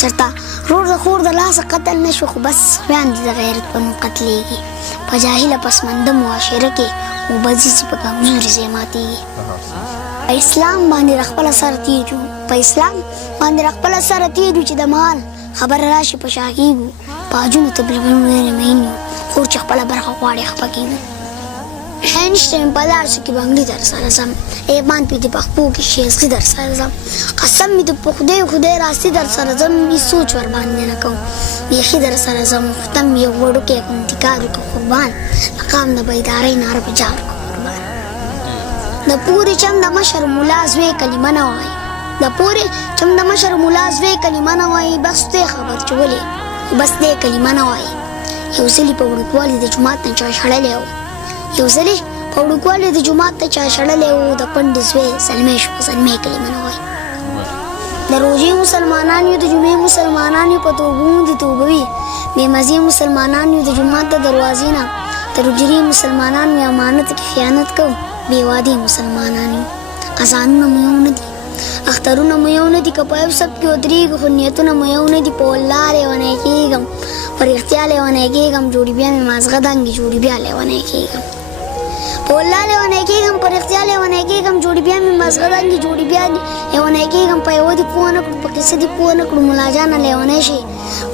چرته رور د خور د لاسه قتل نه شو خو بس خویان دي د غیرت په نوم قتلېږي په جاهله پسمانده معاشره کې وبځي چې په کمزوري ځای ماتېږي په اسلام باندې خپله سره تېر یو په اسلام باندې خپله سره تېر یو چې د مال خبره راشي په شا کېږو په حجونو تبلیغونو ډېرې مین یو خور چې خپله برخه غواړي خفه کېږو شی نشته مې په لار کې بنګلي در سره ځم ایمان پې د پخپو کې شیزغي در سره ځم قسم مې د په خدای راستي در سره ځم هېڅ سوچ ورباندې نه کوم بیخي در سره ځم خو ته مې یو وړوکی انتقاد وکړه قربان مقام د بیدارۍ ناره په جار وکړه قربان د پورې چم د مشر ملا زوی کلمه نه وایي د پورې چم د مشر ملا زوی کلمه نه وایي بس دی خبر چې ولې بس دی کلمه نه وایي یو ځلې په وړوکوالي د جومات نه چا شړلی و یو ځلې په وړوکوالي د جومات ته چا شړلی و د کونډې زوی زلمی شو زلمی کلمه نه وایي د روژې مسلمانان یو د جمعې مسلمانان یو په توبونو دې توبوي بې مزې مسلمانان یو د جومات د دروازې نه تر حجرې مسلمانان یو امانت کې خیانت کوو بې وادې مسلمانان یو اذانونه مو یو نه دي اخترونه مو یو نه دي که په یو سب کې ودرېږو خو نیتونه مو یو نه دي په والله لیونی کېږم په رښتیا لیونی کېږم جوړې بیا مې مازغه دنګې جوړې بیا لیونی کېږم په والله لیونی کېږم په رښتیا لیونی کېږم جوړې بیا مې مازغه دنګې جوړې بیا لیونی کېږم په یوه دې پوه نه کړو په قصه دې پوه نه کړو ملا جانه لیونی شي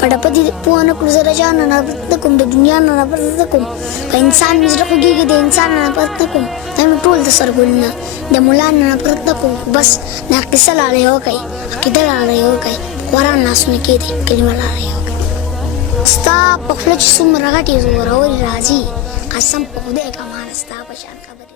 په ډپه دې پوه نه کړو زه رجا نه نفرت نه کوم د دنیا نه نفرت نه کوم په انسان مې زړه خوږېږي د انسان نه نفرت نه کوم دا مې ټول د سر ګلونه د ملا نه نفرت نه کوم بس دا قصه لاړې وکړئ عقیده لاړې وکړئ قرآن لاسونه کېدی کلمه لاړې وکړئ ستا په خوله چې څومره غټې زورورې راځي قسم په خدای که مانه ستا په شان خبرې